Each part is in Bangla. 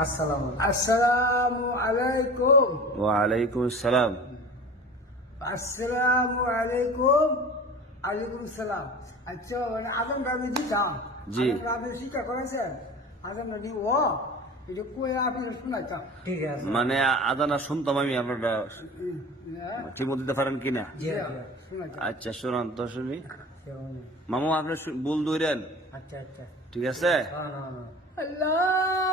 আসসালামু আসসালামু আলাইকুম। ওয়ালাইকুম আসসালাম আসসালামু আলাইকুম। আলাইকুম সালাম। আচ্ছা মানে আদম জি। শিক্ষা করেছেন? আদম গাবি ও এটা কই আপনি শোনাইতাম। ঠিক আছে। মানে আদানা শুনতাম আমি আপনারা ঠিক মতো দিতে পারেন কিনা? আচ্ছা শোনান তো শুনি। সেমন। মামু আপনি ভুল ধরেন। আচ্ছা আচ্ছা। ঠিক আছে? না না না। আল্লাহু!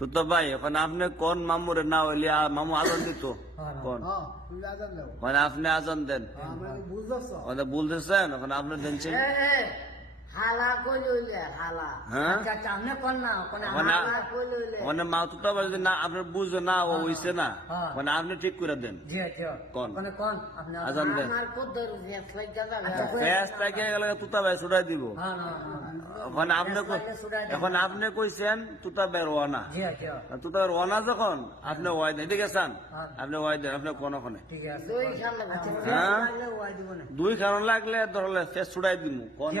তো তো ভাই এখন আপনি কোন মামুরে না হইলে মামু আজান দিত? হ্যাঁ, কোন? হ্যাঁ মানে আপনি আজান দেন। বুঝতেছেন? বলতেছেন এখন আপনি দিনছেন হালা কই লইলে হালা। হ্যাঁ? আচ্ছা আচ্ছা আপনি কোন না কোন মানে হালা কই লইলে মানে মা তো তো না আপনি বুঝে না ও হইছে না হ্যাঁ। মানে আপনি ঠিক করে দেন। জি আচ্ছা কোন? কোন কোন আপনি আজান দেন। আমার কদ্দর ফেস লাগা যাবে। পেঁয়াজ গেলে তুতা ভাই দিব। হ্যাঁ এখন আপনি এখন আপনি কইছেন তুতা বের না জি আচ্ছা তুতা বের না যখন আপনি ওয়াই দেন। ঠিক আছে হ্যাঁ। আপনি ওয়াই দেন আপনি কোন ওখানে। ঠিক আছে। দুই হ্যাঁ? লাগলে ওয়াই দিব না। দুই কারণ লাগলে ধরলে ফেস ছুটাই দিব কোন জি।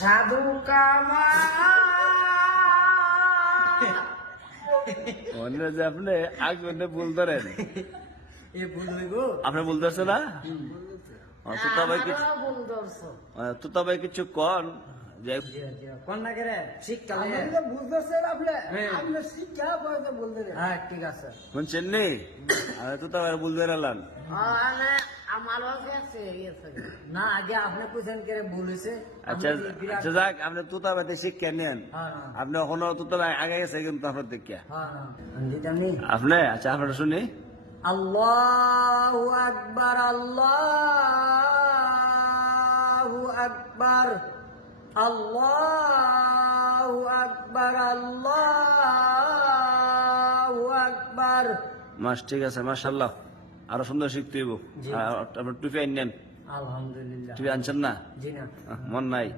সাধু কামা যে আপনি আগে ভুল ধরেন। এ ভুল হইব? আপনি বলতেছে না? তুতা ভাই কিছু ভুল ধরছো কন? যে কোন না করে শীতকালে আপনি বুঝতেছেন আপনি হ্যাঁ। আপনি শিক্ষা পড়তে বলতে হ্যাঁ ঠিক আছে। শুনছেন নি? আমি তুতা ভাই বলতে আচ্ছা আচ্ছা যাক আপনি তুতা ভাইতে শিক্ষা নেন। হ্যাঁ আপনি এখনও তুতা আগে গেছে কিন্তু আপনার হ্যাঁ হ্যাঁ। আপনি? আচ্ছা আপনার শুনি। আল্লাহু আকবার আল্লাহু আকবার। আল্লাহু আকবার আল্লাহু আকবার। মাস ঠিক আছে মাশাল্লাহ আরও সুন্দর শিখতে হইব। আপনার টুপি আনেন আলহামদুলিল্লাহ। টুপি আনছেন না? মন নাই।